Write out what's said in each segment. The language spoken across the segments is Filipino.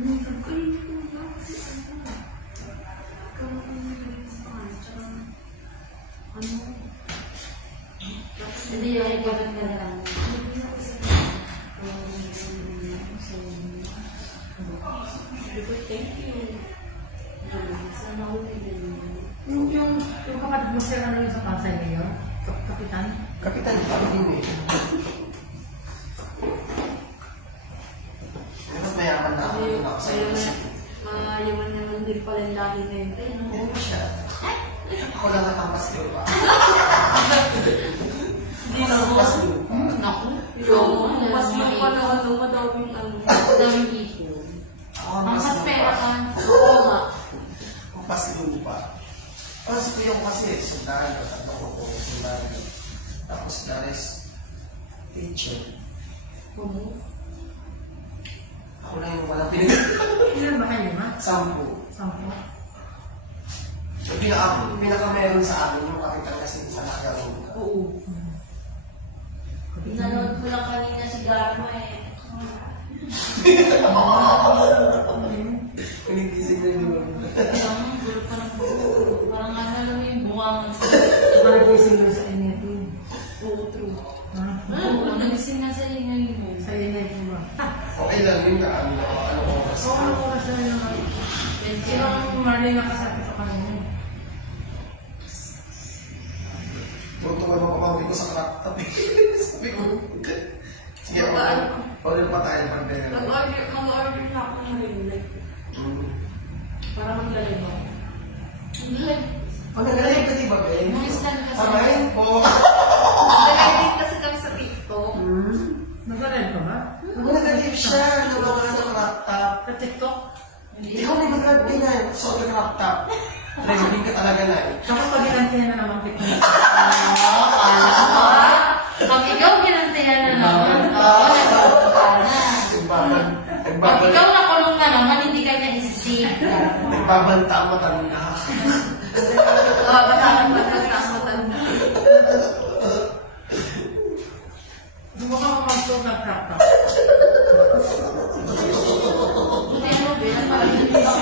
Hindi yung ibagat na lang. Thank you. Sana ulit din. Yung kapatid mo sir, ano yung sa Pasay ngayon? Kapitan? Kapitan, parang din eh. Mas mayaman na ako din ako sa iyo. Mayaman naman din pala yung lagi na yun. Hindi mo siya. Ako lang natampas lupa. Hindi na mo. Naku. Mas yung pala madaming ano. Madaming issue. Ang kaspera ka. Oo nga. Pas lupa. Pas ko yung kasi sundalo. At ako po sundalo. Tapos dares teacher. Ako na yung walang pinag... Ilan ba kayo ha? 10. 10? So, pinaka-meron sa amin yung kapitan kasi sa nakalaro. Oo. Pinanood ko lang kanina si Garma eh. Panigising na yun. Parang ano lang yung buwangan. Parang gising mo sa inyo ito. Oo, true. Nagising na sa inyo yun. sa inyo ito ba? Okay lang yun na ano oras. Oo, ano oras na yun naman. Sino ang Marley nakasakit sa kanina? Tuntungan mo kumawin ko sa karakter. Sabi ko, sige ako. Order pa tayo pag dahil. Mag-order na ako ng ring. Para maglalay mo. Pag nagaling ka diba, Ben? Noise lang kasi. Pamahin po. Maglalay din kasi kami sa TikTok. Nag-live ka ba? Nag-live siya. Nagawa na sa karakter. Sa TikTok? Ikaw may mag-live din na. So, nag-karakter. Trending ka talaga na eh. Tapos pag ginantihan na naman TikTok. Pag ikaw ginantihan na naman, pag ikaw nakulong na naman, hindi ka niya isisig. Nagbabanta ang matanda. Bataan matanda. Hindi ka mag-talk ng TikTok. Hindi mo, Ben, parang hindi ka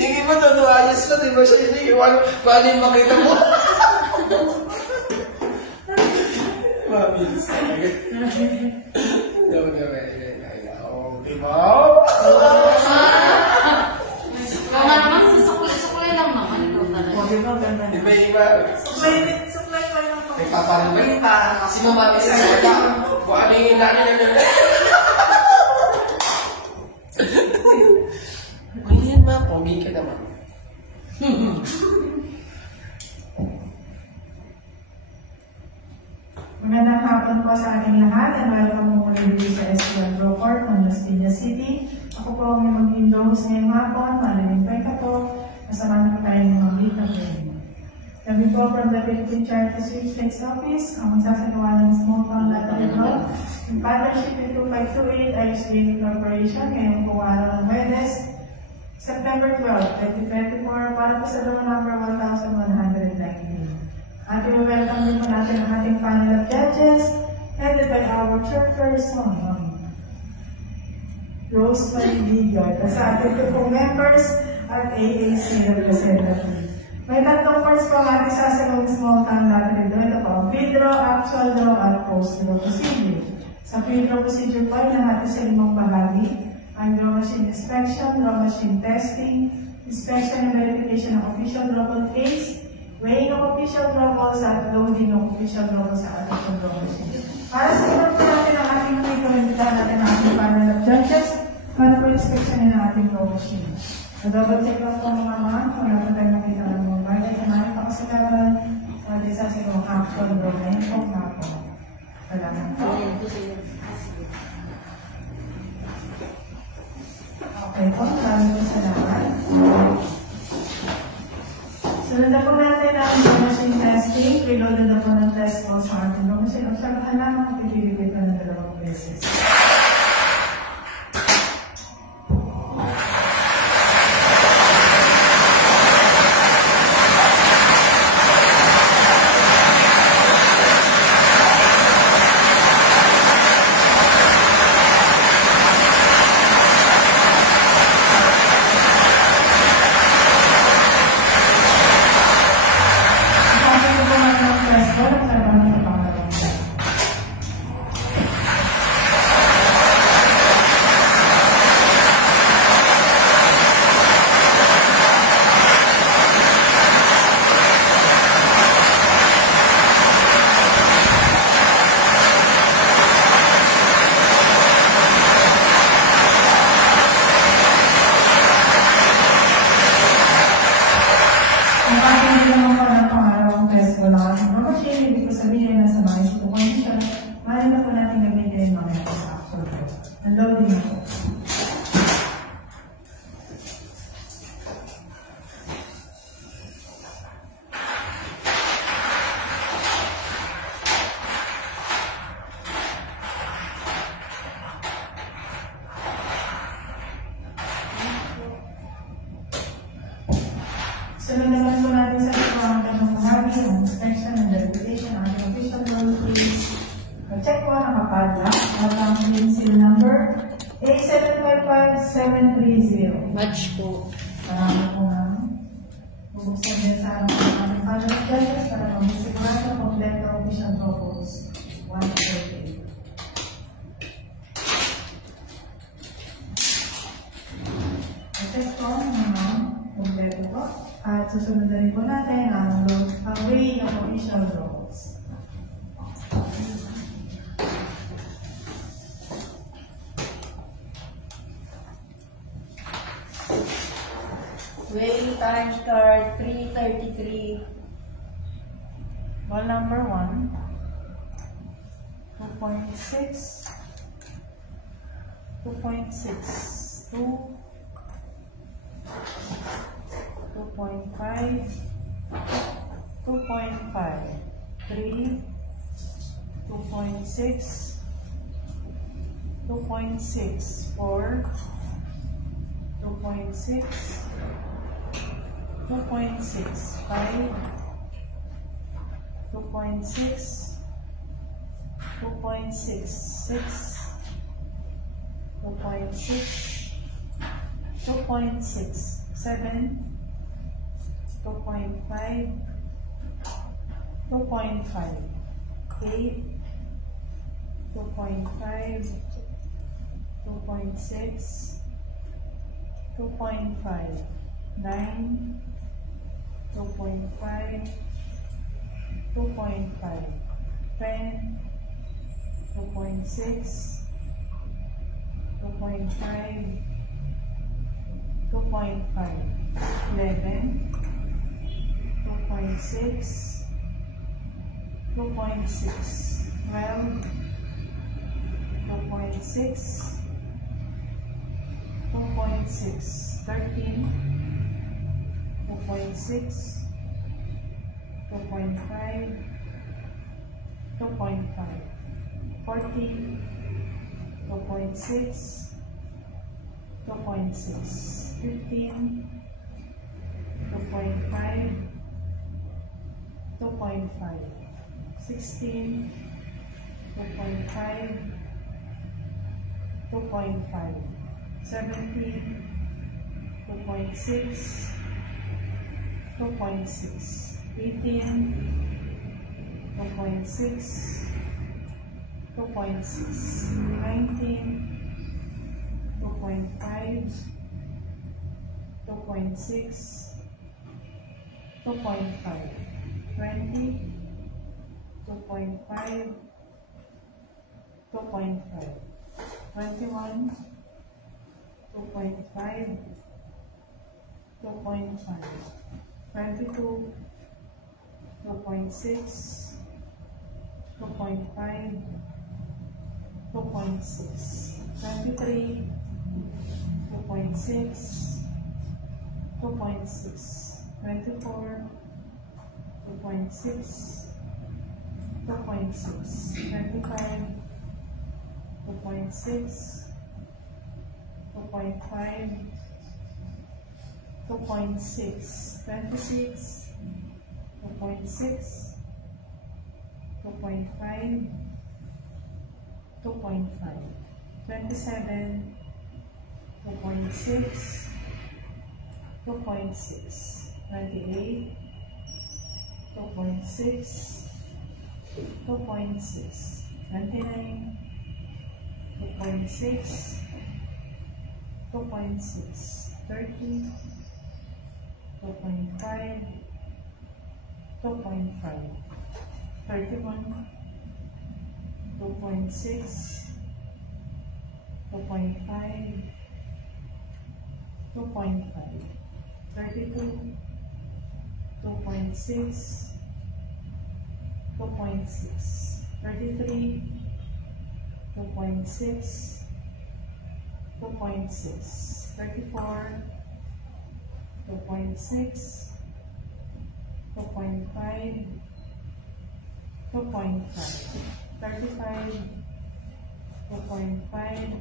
Hindi mo todo ayos na, di ba siya iniiwan? Paano yung makita mo? Mabilis talaga. Diba? Kung nga naman, sukulay lang naman. O, di ba? Ganda. Iba-iba. Supply ko lang ito. Nagpaparinta. Kasi mamamis sa kaya. Kung ano yung nanin na nila. Ngayon ma, pogi ka naman. Magandang hapon po sa ating lahat and welcome po muli dito sa SPL Brocor ng Las Piñas City. Ako po ang mag-indoors ngayong hapon, maraming pwede po. Kasama na po tayo ng mga dito. Kami po from the Philippine Charity Sweepstakes Office, ang magsasagawa ng Small Town Lottery Draw in partnership with 2528 ISBN Corporation ngayong po araw ng Wednes, September 12, 2024 para po sa draw number 1119. At i-welcome din po natin ang ating panel of judges, headed by our chairperson, Rosemary Bigoy. Sa ating po members at AAC representative. May tatlong parts po ang ating sasagawang small town natin. Ito po, pre-draw, actual draw, at post-draw procedure. Sa pre-draw procedure po, nahati sa 5 bahagi. Ang draw machine inspection, draw machine testing, inspection and verification ng official drawable case, weighing of official drawballs at loading of official drawballs sa ating draw machine. Para sa iba po natin ang ating pre-draw, natin ang ating panel of judges para po inspection ng ating draw machine. Double check lang po mga mga kung natin tayo nakita ng mga bagay sa natin pakasagaran sa ating sasagawang actual draw na yun po nga po. Salamat po. Okay po, maraming po salamat. Sunod na po natin ang machine testing. Preloaded na po ng test po sabihin niya nasa mga issue condition, maaari na po natin gamitin mamaya po sa actual po. Unloading na po. Sunod naman po natin sa ito ang tanong kumagi, ang inspection and verification ng ating official royalties. Check po nakapadla at ang seal number A755730. Badge po. Marami po na bubuksan din sa aming panel of judges para mag-sigurado kompleto ang official logos 138. Check po ng kompleto po. At susunod na rin po natin ang way ng official logos. Way time start 3:33. Well, number 1. 2.6. 2.6. 2. 2.5. 2.5. 3. 2.6. 2.6. 4. 2.6. 2.6, 5, 2.6, 2.6, 6, 2.6, 2.6, 7, 2.5, 2.5, 8, 2.5, 2.6, 2.5, 9, 2.5, 2.5, 10, 2.6, 2.5, 2.5, 11, 2.6, 2.6, 12, 2.6, 2.6, 13, 2.6, 2.5, 2.5, 14, 2.6, 2.6, 15, 2.5, 2.5, 16, 2.5, 2.5, 17, 2.6, 2.6, 18, 2.6, 2.6, 19, 2.5, 2.6, 2.5, 20, 2.5, 2.5, 21, 2.5, 2.5, 22, 2.6, 2.5, 2.6, 23, 2.6, 2.6, 24, 2.6, 2.6, 25, 2.6, 2.5, 2.6, 26, 2.6, 2.5, 2.5, 27, 2.6, 2.6, 28, 2.6, 2.6, 29, 2.6, 2.6, 30, 2.5, 2.5, 31, 2.6, 2.5, 2.5, 32, 2.6, 2.6. 33, 2.6, 2.6. 34, 2.6, 2.5, 2.5. 35, 2.5,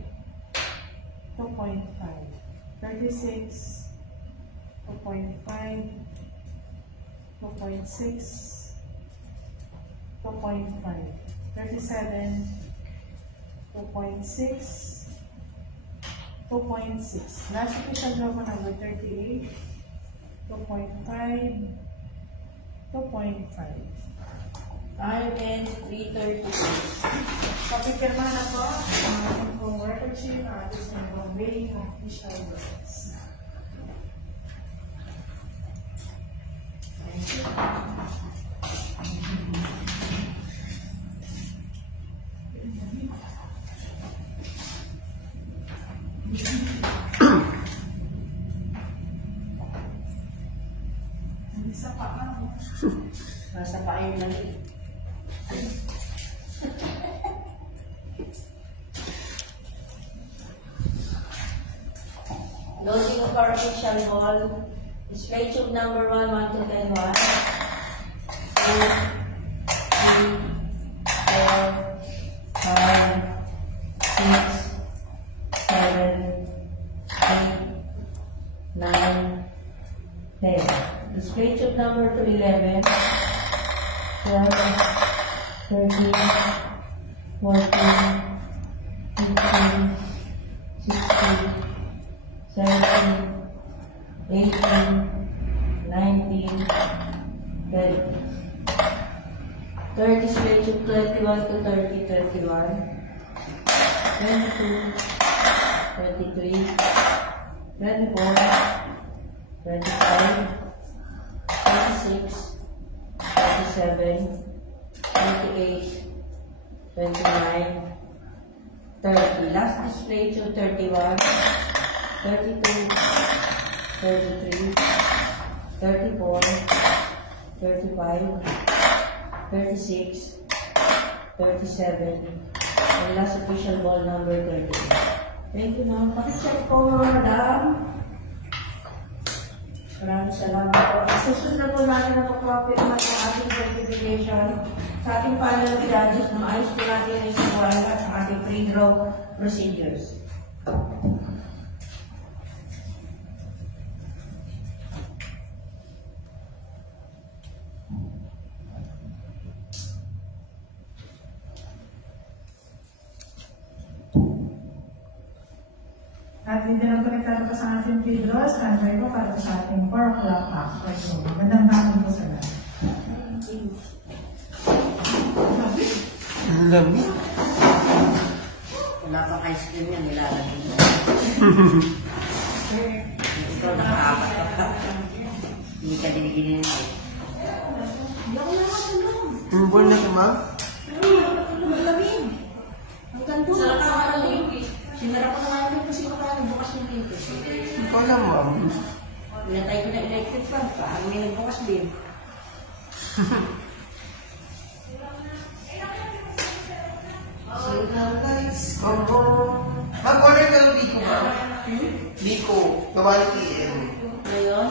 2.5. 36, 2.5, 2.6, 2.5. 37, 2.6, 2.6. Last official global number 38, 2.5, 2.5. Time is 3:30. Papipirma na po ang ating pong record sheet at ating pong weighing of official words. Thank you. Isa pa ka. Nasa pain lang eh. Loading of our official hall. Display tube number 1, 1 to 10, 1, 2, 3, 4, 5, 6, 7, 8, 9, 10. Display tube number 2, 11, 12, 13, 14, 15, 16, 17, 18, 19, 20. Third display tube 21 to 30, 21, 22, 23, 24, 25, 26, 27, 28, 29, 30. Last display to 31, 32, 33, 34, 35, 36, 37, and last official ball number 38. Thank you, ma'am. Pakicheck po, madam. Maraming salamat po. Susunod po natin na profit naman ang ating certification sa ating panel of judges na maayos po natin ang isang at sa ating pre-draw procedures. At hindi na konektado pa sa ating video, standby ko para sa ating 4 o'clock after. So, magandang hapon po sa lahat. Ang lamig. Wala pang ice cream yan, nilalagay mo. Ikaw nakaapat ka pa. Hindi ka diniginin mo. Hindi ako nakatulong. Ang buwan na ito, ma'am? Ang lamig. Ang ganto. Sarap ka makaling. Sinara ko na nga kasi makakaling bukas yung pinto. Ikaw lang, ma'am. Pinatay ko na electric fan pa. Ang may nagbukas din. Mag-order ka ng Biko, ma'am. Biko, Gawali PM. Ngayon,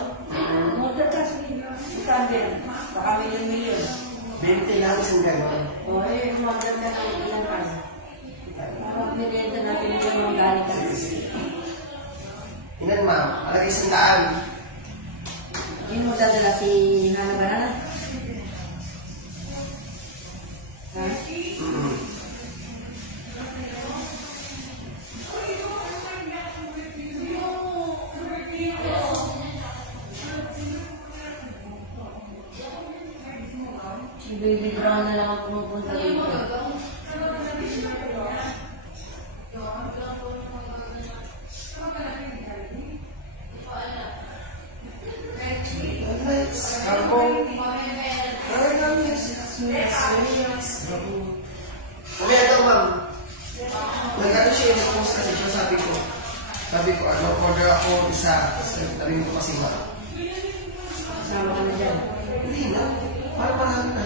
order ka sige. Ikandil. Baka milyon-milyon. 20 lang isang gano'n. O eh, order ka ng ilang kan. Para pinenta natin yung mga galing ka. Inan, ma'am. Alagay isang daan. Yun mo dadala si Hana Banana? Ha? Si Baby Brown na lang ang pumupunta dito. Let's go. Mamaya daw, ma'am. Nag-ano siya yung post kasi siya, sabi ko, ano, order ako isa. Kasi narinig ko kasi, ma'am. Sama ka na dyan. Hindi na. Parang marami na.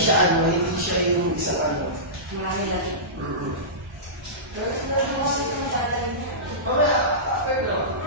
hindi siya yung isang ano. Marami lang. Mamaya, pero,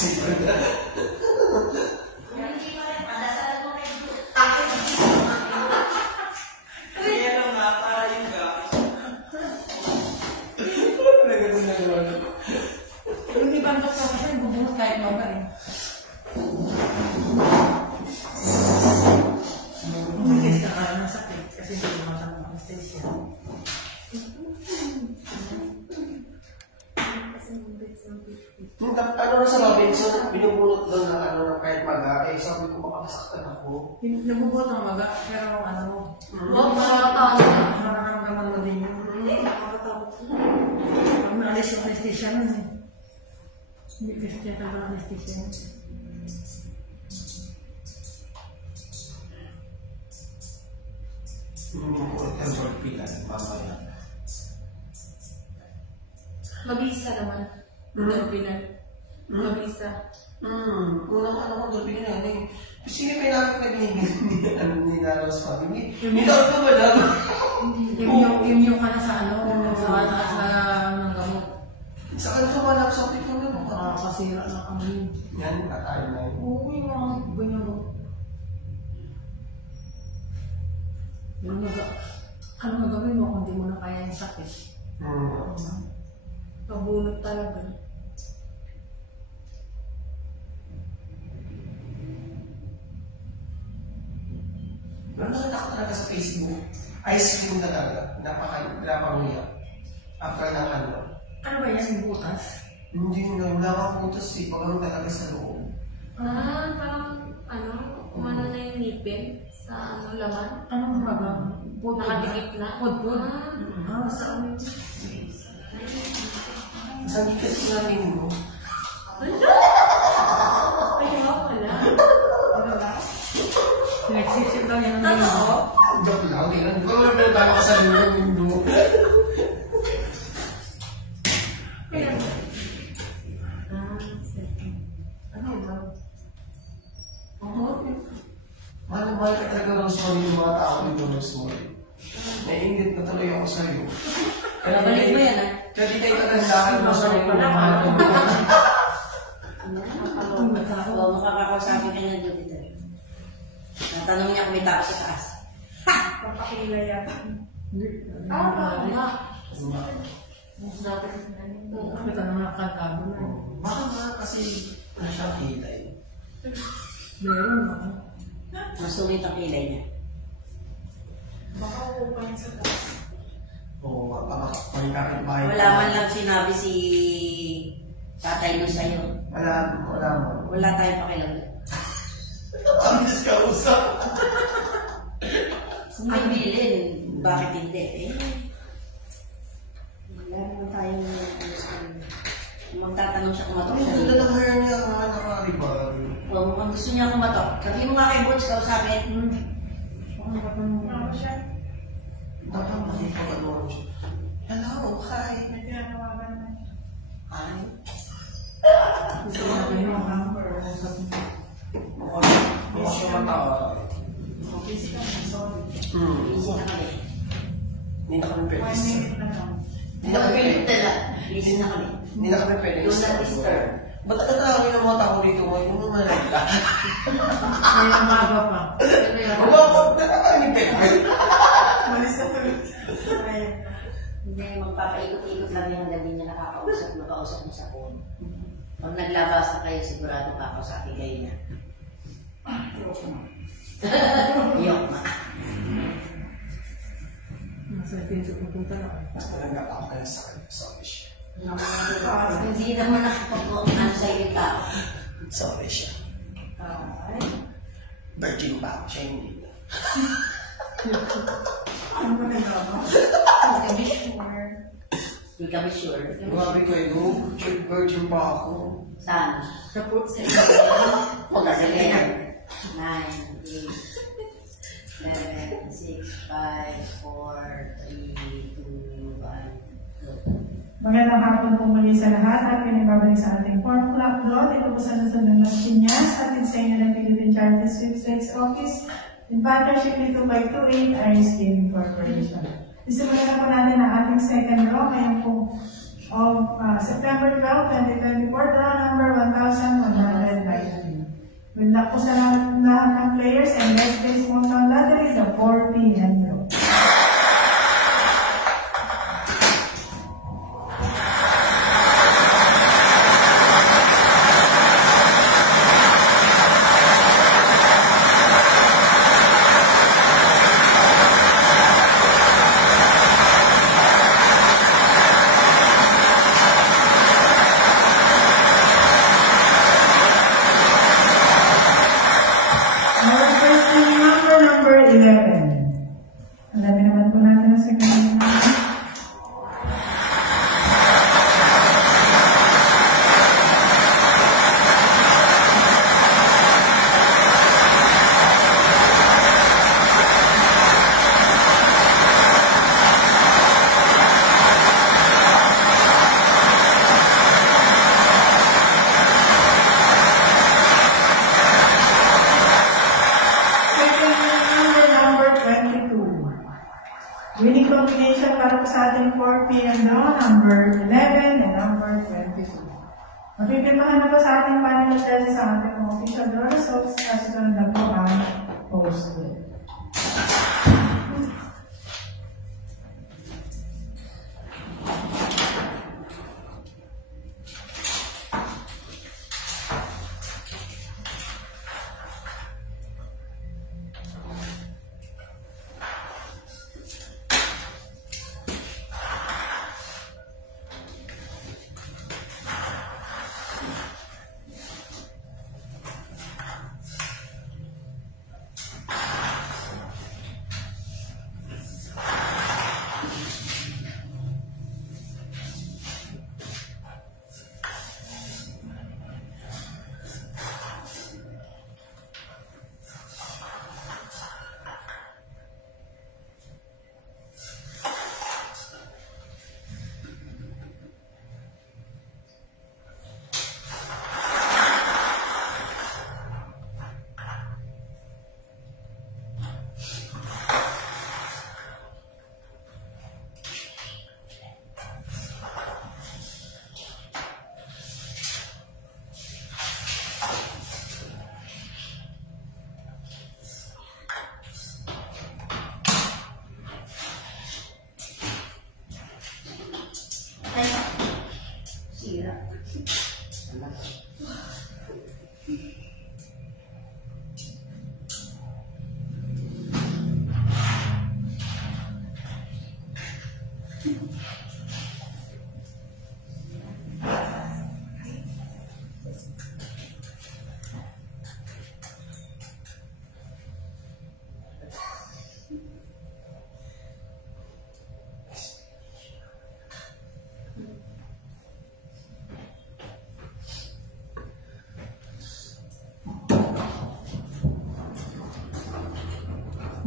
Sige na. Hindi pa rin, padasalan mo kayo. Kaya lang nga, para yung graphics. Talaga nung nagawa na. Yung ibang doktor kasi bubunot kahit maga eh. Umilis ka ka ng sakit kasi hindi mo matang anesthesia. Ano na sa Robinson, binubunot doon ng ano na kahit maga, eh sabi ko baka masaktan ako. Nabubot ang maga, pero ano, nararamdaman mo din yun. Hindi, nakakatakot. Ang naalis yung anesthesia nun eh. Hindi kasi siya talaga anesthesia nun. Hindi ko ang pilan, mamaya. Mabisa naman. Dolpinan. Mabisa. Unang ano ko doon pinag eh. Sige, pinakit na binigyan ni Naros pa. Hindi ako ba lang? Yung ka na sa ano, sa ng gamot. Sa kanto ba lang sa akin ko na? Nakakasira na kami. Yan, natayo na yun. Oo, yung mga ganyan ba? Ano magawin mo kung di mo na kaya yung sakit? Pabunot talaga. Nakita ko talaga sa Facebook. Ice cream na talaga. Napakanguya. After ng ano. Ano ba yan, yung butas? Hindi na, wala kang putos eh. Pagano talaga sa loob. Parang, umano na yung ngipin sa laman. Anong baga? Nakadikit na. Food. Saan? Sabi kasi namin mo. Ayaw pala. Ano ba? Pinagsisip lang yan ang Totoo? Joke lang. Hindi ko naman tayo kasali ng mundo. Mahal ka talaga Rosemary yung mga tao dito Rosemary. Naiingit na tuloy ako sa'yo. Balik mo yan Kaya di tayo kagandahan Rosemary yung mga mahal ko. Oo, makakakausapin ka niya doon dito. Natanong niya kung may tao sa taas. Papakilay yata. nga. Bakit ano nakakatago na? Baka nga kasi wala siyang kilay. Meron ako. Masulit ang kilay niya. Baka uupa yan sa taas. Oo, pagkakit bahay. Wala man lang sinabi si tatay mo sa'yo. Wala mo. Wala tayong pakialam. Ang diskausap. Kung may bilin, bakit hindi? Wala naman tayong magtatanong siya kumatok siya. Ang ganda ng hair niya nga, nakaribal. O, kung gusto niya kumatok, sabihin mo nga kay Butch, kausapin. Ano siya? Dapat makipag-ano siya. Hello, hi. May tinatawagan na. Hi. Gusto ko na yung hamper. Mukha siya mata. Busy ka na, sorry. Busy na kami. Hindi na kami pwede. 1 minute na lang. Hindi na kami pwede. Busy na kami. Hindi na kami pwede. Do not disturb. Ba't nakatawin ang mga tao dito ngayon? Ano naman? May namaga pa. Nakakami pwede. Malis na tuloy. Ayun. Hindi, magpapaikot-ikot lang yung hanggang di niya nakakausap mo sa phone. Pag naglabas na kayo, sigurado kakausapin kayo niya. Yok na. Nasa pinto pupunta na. Talaga ako kaya sa kanya sa office. Hindi naman nakapag-uungan sa iyo tao. Sa office siya. Virgin pa. Siya hindi na. Ano ba nagawa? Hindi kami sure. Grabe ko yun. Virgin pa ako. Saan? Sa po, sa Pagkagaling. 9, 8, 7, 6, 5, 4, 3, 2, 1. Magandang hapon po muli sa lahat at pinababalik sa ating form clock doon. Ito po sa nasunod ng Pinyas at sa inyo ng Philippine Charity Sweepstakes Office in partnership with 2x28 Iris Gaming Corporation. Isimulan na po natin ang ating second row. Ngayon po of September 12, 2024, draw number 1,190. Good luck po sa lahat ng players and let's play small town lottery sa 4 p.m. draw. Winning combination para po sa ating 4 p.m. draw, number 11 and number 22. Mapipirmahan na po sa ating panel of judges sa ating mga official draw results kasi sunod na po ang post-it.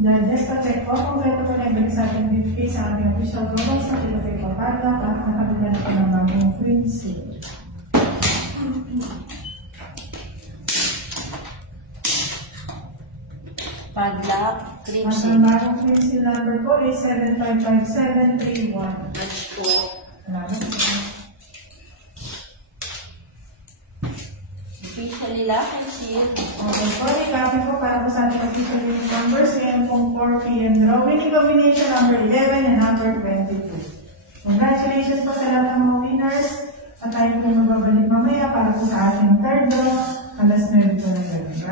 Judges, pa-check po kung pwede po na-ibig sa ating BP sa ating official rules na pinatay po padlock at nakabigyan na po ng bagong green seal. Padlock, green At seal. ang bagong green seal number po is 755731. Match po. Salamat po. Officially lock and seal. Okay po, i-copy po para po sa ating official unit numbers. Ngayon pong 4 p.m. draw. Winning combination number 11 and number 22. Congratulations po sa lahat ng mga winners. At tayo po magbabalik mamaya para po sa ating third draw. Alas 9 po na gano'n.